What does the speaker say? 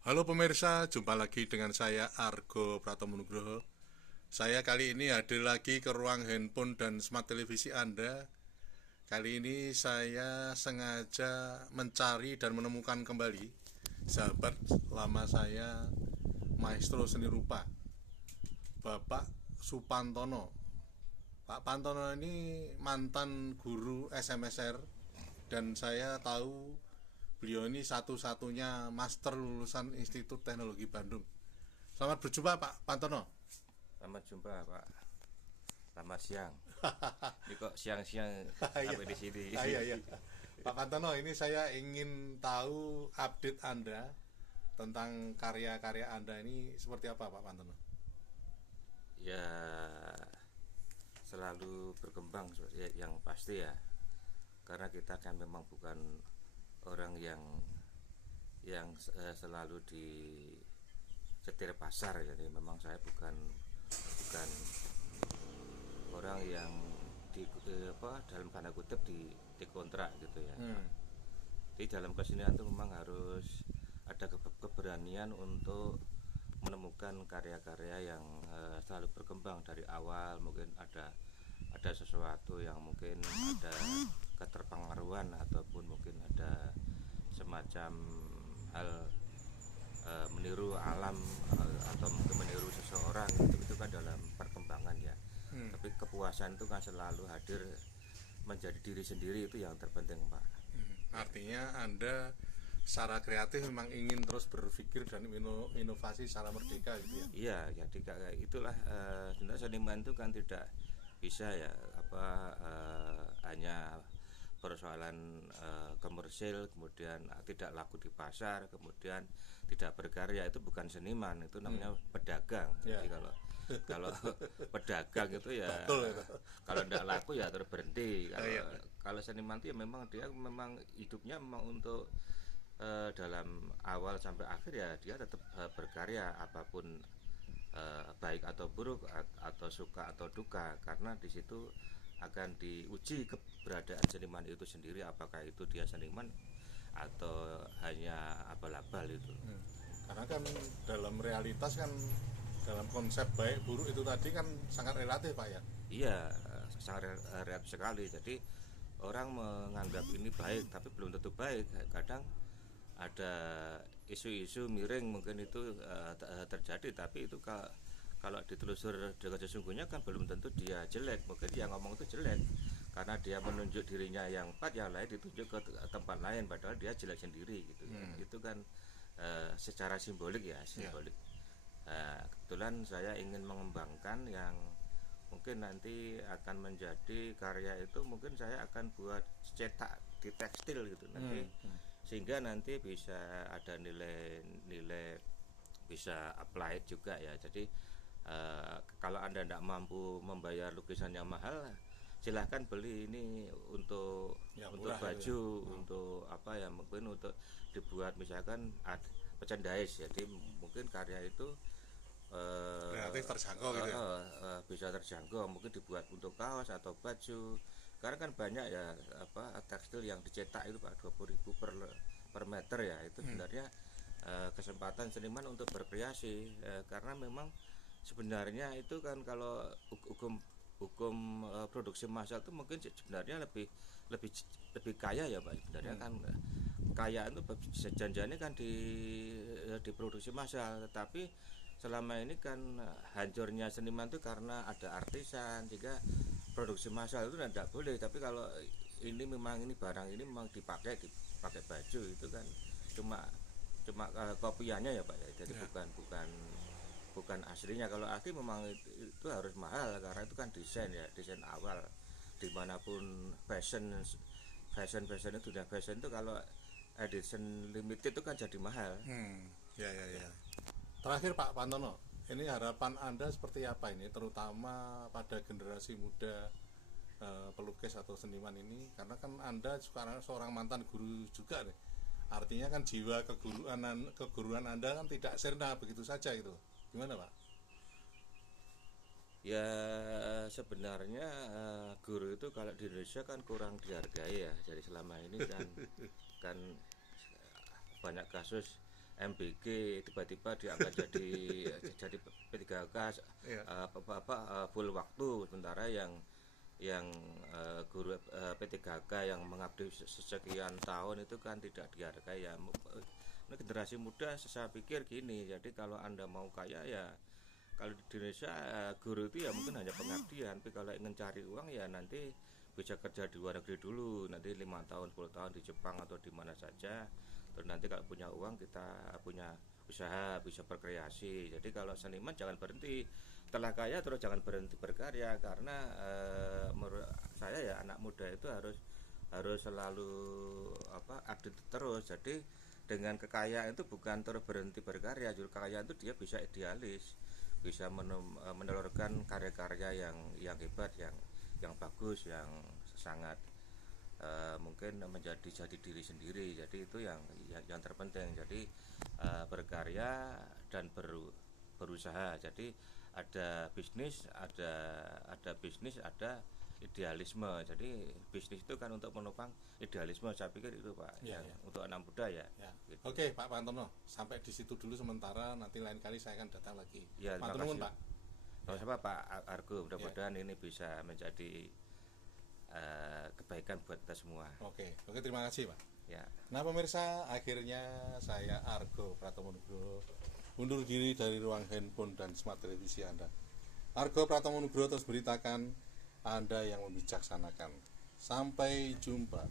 Halo pemirsa, jumpa lagi dengan saya Argo Pratomo Nugroho. Saya kali ini hadir lagi ke ruang handphone dan smart televisi Anda. Kali ini saya sengaja mencari dan menemukan kembali sahabat lama saya, maestro seni rupa, Bapak Supantono. Pak Pantono ini mantan guru SMSR dan saya tahu beliau ini satu-satunya master lulusan Institut Teknologi Bandung. Selamat berjumpa Pak Pantono. Selamat jumpa Pak. Selamat siang. Ini kok siang-siang Iya, sampai di sini. iya, iya. Pak Pantono, ini saya ingin tahu update Anda tentang karya-karya Anda ini seperti apa Pak Pantono? Ya, selalu berkembang yang pasti ya. Karena kita kan memang bukan orang yang selalu di setir pasar, jadi memang saya bukan orang yang dalam tanda kutip di kontrak gitu ya. Di dalam kesenian itu memang harus ada keberanian untuk menemukan karya-karya yang selalu berkembang dari awal. Mungkin ada sesuatu yang mungkin ada keterpengaruhan ataupun mungkin ada semacam hal meniru alam atau mungkin meniru seseorang, itu kan dalam perkembangan ya. Tapi kepuasan itu kan selalu hadir, menjadi diri sendiri itu yang terpenting Pak. Artinya Anda secara kreatif memang ingin terus berpikir dan inovasi secara merdeka gitu ya? Iya, jadi kayak itulah sebenarnya seniman itu kan tidak bisa ya hanya persoalan komersil, kemudian tidak laku di pasar, kemudian tidak berkarya, itu bukan seniman, itu namanya pedagang. Ya. Jadi kalau kalau pedagang itu ya Betul itu. kalau tidak laku ya terus berhenti. Kalau Iya. kalau seniman itu ya memang dia memang hidupnya memang untuk dalam awal sampai akhir ya dia tetap berkarya, apapun baik atau buruk atau suka atau duka, karena di situ akan diuji keberadaan seniman itu sendiri, apakah itu dia seniman atau hanya abal-abal itu. Karena kan dalam realitas kan, dalam konsep baik buruk itu tadi kan sangat relatif Pak ya? Iya, sangat relatif sekali. Jadi orang menganggap ini baik tapi belum tentu baik. Kadang ada isu-isu miring mungkin itu terjadi, tapi itu kalau ditelusur dengan sesungguhnya kan belum tentu dia jelek. Mungkin yang ngomong itu jelek karena dia menunjuk dirinya yang empat, yang lain ditunjuk ke tempat lain padahal dia jelek sendiri gitu. Itu kan secara simbolik ya, simbolik. Kebetulan saya ingin mengembangkan yang mungkin nanti akan menjadi karya itu, mungkin saya akan buat cetak di tekstil gitu nanti, sehingga nanti bisa ada nilai-nilai, bisa apply juga ya. Jadi kalau Anda tidak mampu membayar lukisan yang mahal, silahkan beli ini untuk Yang untuk murah gitu baju, ya. untuk apa ya, mungkin untuk dibuat misalkan merchandise. Jadi mungkin karya itu Relatif terjangkau gitu ya? bisa terjangkau, mungkin dibuat untuk kaos atau baju. Karena kan banyak ya tekstil yang dicetak itu Pak 20.000 per meter ya. Itu sebenarnya kesempatan seniman untuk berkreasi, karena memang sebenarnya itu kan kalau hukum hukum produksi massal itu mungkin sebenarnya lebih lebih lebih kaya ya Pak. Sebenarnya kan kaya itu janjiannya kan diproduksi massal, tetapi selama ini kan hancurnya seniman itu karena ada artisan, sehingga produksi massal itu tidak boleh. Tapi kalau ini memang ini barang ini memang dipakai baju, itu kan cuma cuma kopiannya ya Pak ya. Jadi Ya. bukan aslinya. Kalau asli memang itu harus mahal, karena itu kan desain ya, desain awal. Dimanapun fashion itu, dunia fashion itu kalau edition limited itu kan jadi mahal. Ya, ya, ya. Terakhir Pak Pantono, ini harapan Anda seperti apa ini, terutama pada generasi muda pelukis atau seniman ini, karena kan Anda sekarang seorang mantan guru juga nih. Artinya kan jiwa keguruan Anda kan tidak sirna begitu saja gitu. Gimana Pak? Ya sebenarnya guru itu kalau di Indonesia kan kurang dihargai ya. Jadi selama ini kan banyak kasus MBG tiba-tiba diangkat jadi P3K Iya. full waktu, sementara yang guru P3K yang mengabdi sekian tahun itu kan tidak dihargai ya. Ini generasi muda saya pikir gini, jadi kalau Anda mau kaya ya, kalau di Indonesia guru itu ya mungkin hanya pengabdian, tapi kalau ingin cari uang ya nanti bisa kerja di luar negeri dulu, nanti 5 tahun 10 tahun di Jepang atau di mana saja. Terus nanti kalau punya uang kita punya usaha, bisa berkreasi. Jadi kalau seniman jangan berhenti, setelah kaya terus jangan berhenti berkarya, karena menurut saya ya anak muda itu harus selalu update terus. Jadi dengan kekayaan itu bukan terus berhenti berkarya, justru kekayaan itu dia bisa idealis, bisa menelurkan karya-karya yang hebat, yang bagus, yang sangat mungkin jadi diri sendiri. Jadi itu yang terpenting. Jadi berkarya dan berusaha. Jadi ada bisnis, ada bisnis, ada idealisme. Jadi bisnis itu kan untuk menopang idealisme, saya pikir itu Pak, Ya, yang ya. untuk anak muda ya. Ya. Gitu. Oke Pak Pantono, sampai di situ dulu sementara, nanti lain kali saya akan datang lagi. Ya, terima Matur nuwun, kasih. Pak. Sama-sama Pak Argo, mudah-mudahan ini bisa menjadi kebaikan buat kita semua. Oke, terima kasih Pak. Ya. Nah pemirsa, akhirnya saya Argo Pratomo Nugroho undur diri dari ruang handphone dan smart televisi Anda. Argo Pratomo Nugroho terus beritakan Anda yang membijaksanakan. Sampai jumpa.